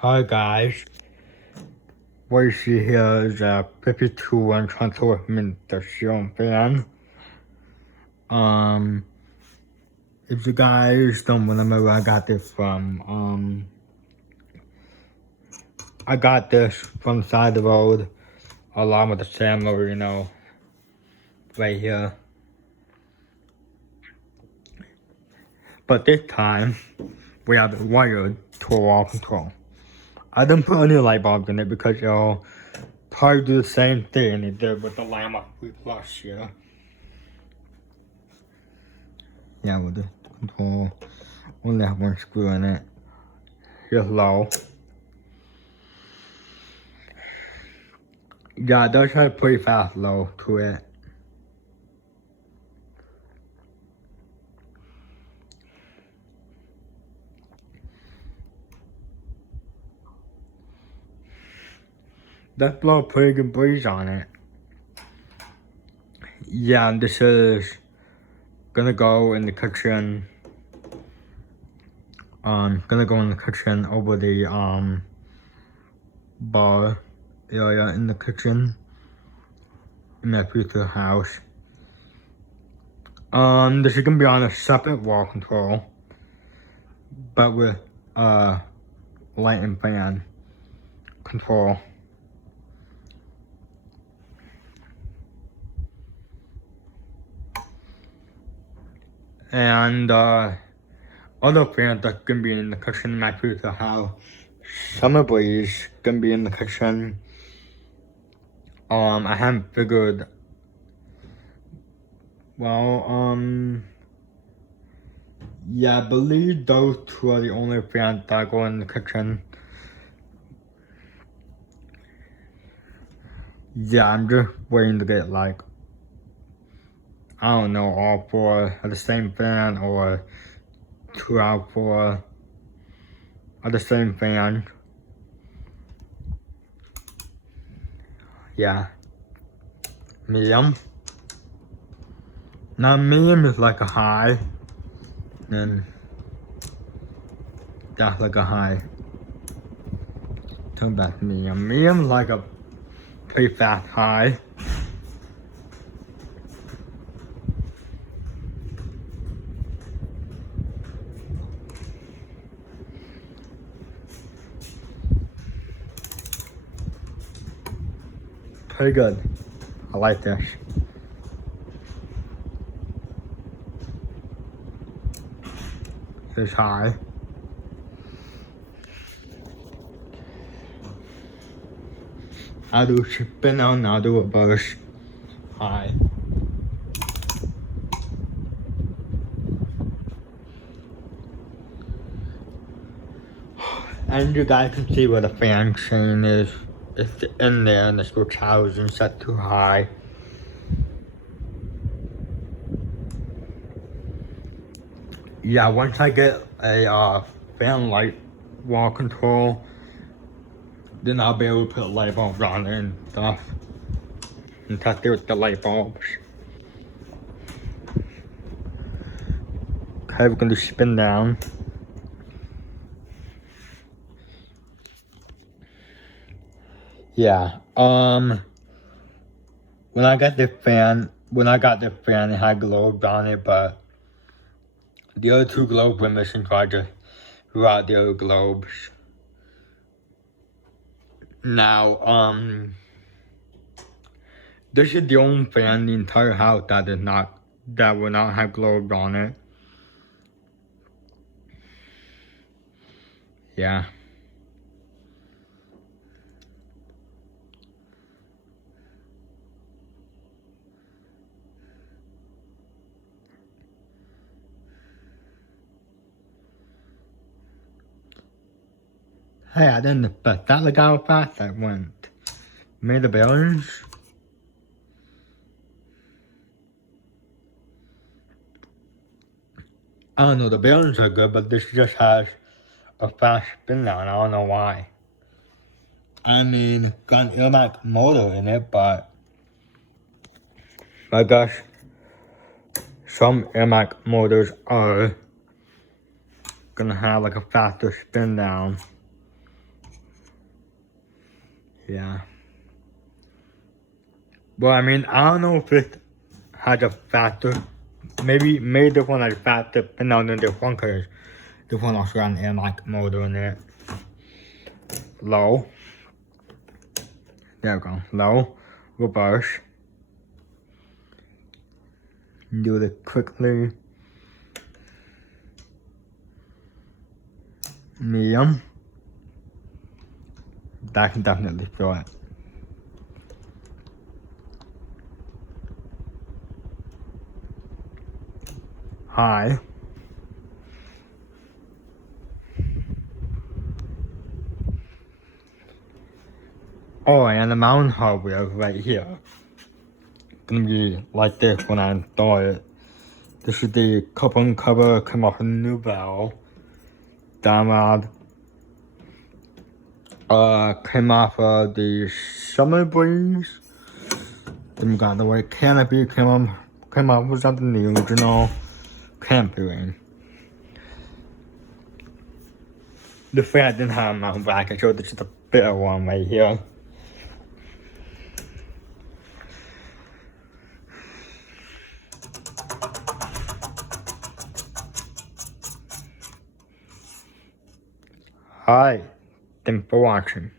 Hi guys, what you see here is a 52-inch Westminster ceiling fan. If you guys don't remember where I got this from, I got this from the side of the road along with the sampler, right here. But this time, we have it wired to a wall control. I didn't put any light bulbs in it because it'll probably do the same thing it did with the Llama 3 Plus here. Yeah, with the control, only have one screw in it. Here's low. Yeah, it does have a pretty fast low to it. Let's blow a pretty good breeze on it. Yeah, this is gonna go in the kitchen. Gonna go in the kitchen over the bar area in the kitchen in my future house. This is gonna be on a separate wall control, but with light and fan control. And other fans that's gonna be in the kitchen in my future house. Summer breeze gonna be in the kitchen. I haven't figured. Well, yeah, I believe those two are the only fans that go in the kitchen. Yeah, I'm just waiting to get like, I don't know, all four of the same fan or 2 out of 4 of the same fan. Yeah. Medium. Now medium is like a high. Then that's like a high. Turn back to medium. Medium is like a pretty fast high. Pretty good. I like this. It's high. I'll do spin out and I'll do reverse high. And you guys can see where the fan chain is. It's in there and the switch housing set too high. Yeah, once I get a fan light wall control, then I'll be able to put light bulbs on it and stuff. And test it with the light bulbs. Okay, we're gonna spin down. Yeah, when I got the fan, it had globes on it, but the other 2 globes were missing, so I just threw out the other globes. Now, this is the only fan in the entire house that will not have globes on it. Yeah. Hey, I didn't expect that. Look how fast that went. Made the bearings. I don't know, the bearings are good, but this just has a fast spin down. I don't know why. I mean, got an Irmac motor in it, but I guess some Irmac motors are gonna have like a faster spin down. Yeah. Well, I mean, I don't know if it has a factor. Maybe this one has a factor, but no, this one because this one also got an air like motor in it. Low. There we go. Low. Reverse. Do it quickly. Medium. That can definitely feel it. High. Oh, and the mountain hardware right here. Gonna be like this when I install it. This is the coupling cover, come off a new valve. Download. Came off of the Summer Breeze. Then we got the white canopy, came off with something the original canopy ring. The fan didn't have a mountain bracket, so this is the better one right here. Hi, thanks for watching.